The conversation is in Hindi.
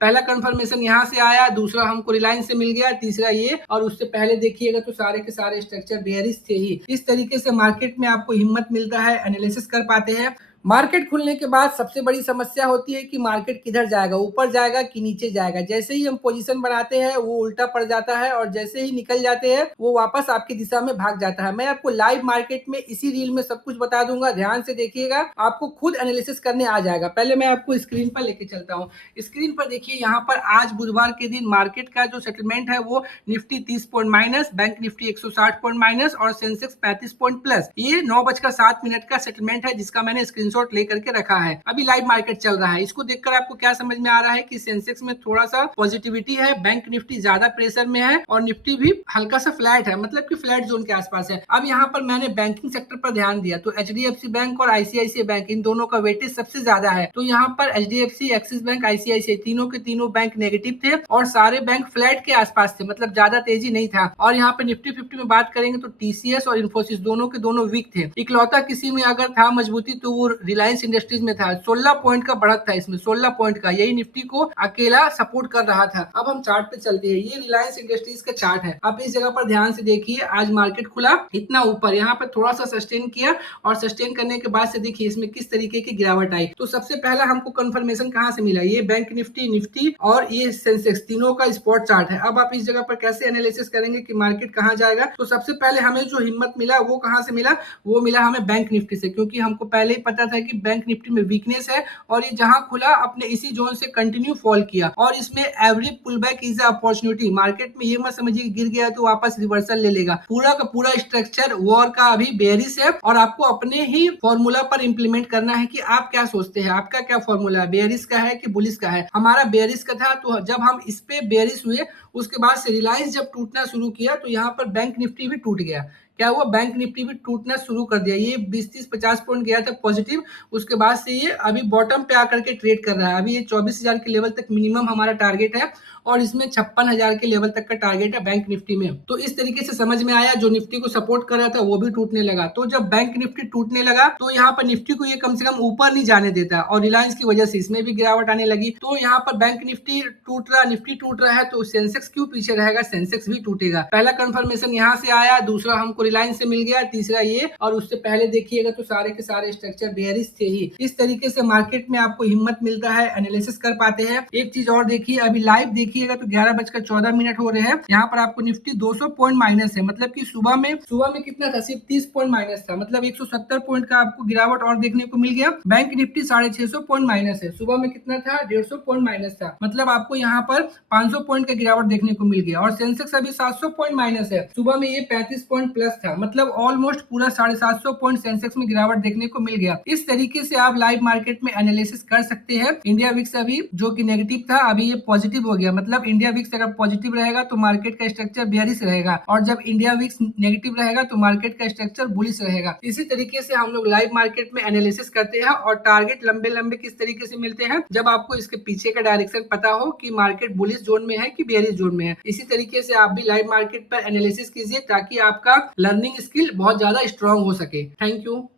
पहला कंफर्मेशन यहाँ से आया, दूसरा हमको रिलायंस से मिल गया, तीसरा ये, और उससे पहले देखिएगा तो सारे के सारे स्ट्रक्चर बेयरिश थे ही। इस तरीके से मार्केट में आपको हिम्मत मिलता है, एनालिसिस कर पाते हैं। मार्केट खुलने के बाद सबसे बड़ी समस्या होती है कि मार्केट किधर जाएगा, ऊपर जाएगा कि नीचे जाएगा। जैसे ही हम पोजीशन बनाते हैं वो उल्टा पड़ जाता है और जैसे ही निकल जाते हैं वो वापस आपकी दिशा में भाग जाता है। मैं आपको लाइव मार्केट में इसी रील में सब कुछ बता दूंगा, ध्यान से देखिएगा, आपको खुद एनालिसिस करने आ जाएगा। पहले मैं आपको स्क्रीन पर लेके चलता हूँ। स्क्रीन पर देखिए, यहाँ पर आज बुधवार के दिन मार्केट का जो सेटलमेंट है वो Nifty 30 point minus, bank Nifty 160 point minus और सेंसेक्स 35 पॉइंट प्लस। ये 9:07 का सेटलमेंट है जिसका मैंने स्क्रीनशॉट लेकर के रखा है। अभी लाइव मार्केट चल रहा है, इसको देखकर आपको क्या समझ में आ रहा है कि सेंसेक्स में थोड़ा सा पॉजिटिविटी है, बैंक निफ्टी ज्यादा प्रेशर में है और निफ्टी भी हल्का सा फ्लैट है, मतलब कि फ्लैट जोन के आसपास है। अब यहाँ पर मैंने बैंकिंग सेक्टर पर ध्यान दिया तो एचडीएफसी बैंक और आईसीआईसीआई बैंक, इन दोनों का वेटेज सबसे ज्यादा है। तो यहाँ पर एचडीएफसी, एक्सिस बैंक, आईसीआईसीआई तीनों के तीनों बैंक नेगेटिव थे और सारे बैंक फ्लैट के आसपास थे, मतलब ज्यादा तेजी नहीं था। और यहाँ पे निफ्टी 50 में बात करेंगे तो टीसीएस और इन्फोसिस दोनों के दोनों वीक थे। इकलौता किसी में अगर था मजबूती तो वो रिलायंस इंडस्ट्रीज में था। 16 पॉइंट का बढ़त था इसमें, 16 पॉइंट का, यही निफ्टी को अकेला सपोर्ट कर रहा था। अब हम चार्ट पे चलते हैं, ये रिलायंस इंडस्ट्रीज का चार्ट है। अब इस जगह पर ध्यान से देखिए, आज मार्केट खुला इतना ऊपर, यहाँ पर थोड़ा सा सस्टेन किया और सस्टेन करने के बाद से देखिए इसमें किस तरीके की गिरावट आई। तो सबसे पहला हमको कंफर्मेशन कहाँ से मिला, ये बैंक निफ्टी और ये सेंसेक्स तीनों का स्पॉट चार्ट है। अब आप इस जगह पर कैसे एनालिसिस करेंगे कि मार्केट कहाँ जाएगा, तो सबसे पहले हमें जो हिम्मत मिला वो कहाँ से मिला, वो मिला हमें बैंक निफ्टी से, क्योंकि हमको पहले ही पता था कि बैंक निफ्टी में वीकनेस है और ये जहां खुला अपने इसी जोन से कंटिन्यू फॉल किया और इसमें every pull back is opportunity. Market में ये मत समझिए गिर गया तो वापस रिवर्सल ले लेगा, पूरा का पूरा स्ट्रक्चर वॉर का अभी बेयरिश है और आपको अपने ही फॉर्मूला पर इंप्लीमेंट करना है कि आप क्या सोचते हैं, आपका क्या फॉर्मूला है, बेयरिश का है कि बुलिश का है। हमारा बेयरिश का था, तो जब हम इस पे बेयरिश हुए उसके बाद से रिलायंस जब टूटना शुरू किया तो यहाँ पर बैंक निफ्टी भी टूट गया। क्या हुआ, बैंक निफ्टी भी टूटना शुरू कर दिया। ये 20-30-50 पॉइंट गया था पॉजिटिव, उसके बाद से ये अभी बॉटम पे आकर के ट्रेड कर रहा है। अभी ये 24,000 के लेवल तक मिनिमम हमारा टारगेट है और इसमें 56,000 के लेवल तक का टारगेट है बैंक निफ्टी में। तो इस तरीके से समझ में आया, जो निफ्टी को सपोर्ट कर रहा था वो भी टूटने लगा। तो जब बैंक निफ्टी टूटने लगा तो यहाँ पर निफ्टी को ये कम से कम ऊपर नहीं जाने देता और रिलायंस की वजह से इसमें भी गिरावट आने लगी। तो यहाँ पर बैंक निफ्टी टूट रहा, निफ्टी टूट रहा है, तो सेंसेक्स क्यों पीछे रहेगा, सेंसेक्स भी टूटेगा। पहला कंफर्मेशन यहाँ से आया, दूसरा हमको रिलायंस से मिल गया, तीसरा ये, और उससे पहले देखिएगा तो सारे के सारे स्ट्रक्चर बेयरिश थे ही। इस तरीके से मार्केट में आपको हिम्मत मिलता है, एनालिसिस कर पाते हैं। एक चीज और देखिए, अभी लाइव देखिएगा तो 11:14 हो रहे हैं। यहाँ पर आपको निफ्टी 200 पॉइंट माइनस है, मतलब कि सुबह में कितना था, सिर्फ 30 पॉइंट माइनस था, मतलब 170 पॉइंट का आपको गिरावट और देखने को मिल गया। बैंक निफ्टी 650 पॉइंट माइनस है, सुबह में कितना था, 150 पॉइंट माइनस था, मतलब आपको यहाँ पर 500 पॉइंट का गिरावट देखने को मिल गया। और सेंसेक्स अभी 700 पॉइंट माइनस है, सुबह में ये 35 पॉइंट प्लस था, मतलब ऑलमोस्ट पूरा 750 पॉइंट सेंसेक्स में गिरावट देखने को मिल गया। इस तरीके से आप लाइव मार्केट में एनालिसिस कर सकते हैं। इंडिया विक्स अभी जो कि नेगेटिव था अभी ये पॉजिटिव हो गया, मतलब इंडिया विक्स अगर पॉजिटिव रहेगा तो मार्केट का स्ट्रक्चर बेयरिश रहेगा और जब इंडिया विक्स नेगेटिव रहेगा तो मार्केट का स्ट्रक्चर बुलिश रहेगा। इसी तरीके से हम लोग लाइव मार्केट में एनालिसिस करते हैं और टारगेट लंबे लंबे किस तरीके से मिलते हैं, जब आपको इसके पीछे का डायरेक्शन पता हो कि मार्केट बुलिश जोन में है कि बेयरिश जोन में है। इसी तरीके से आप भी लाइव मार्केट पर एनालिसिस कीजिए ताकि आपका लर्निंग स्किल बहुत ज्यादा स्ट्रांग हो सके। Thank you.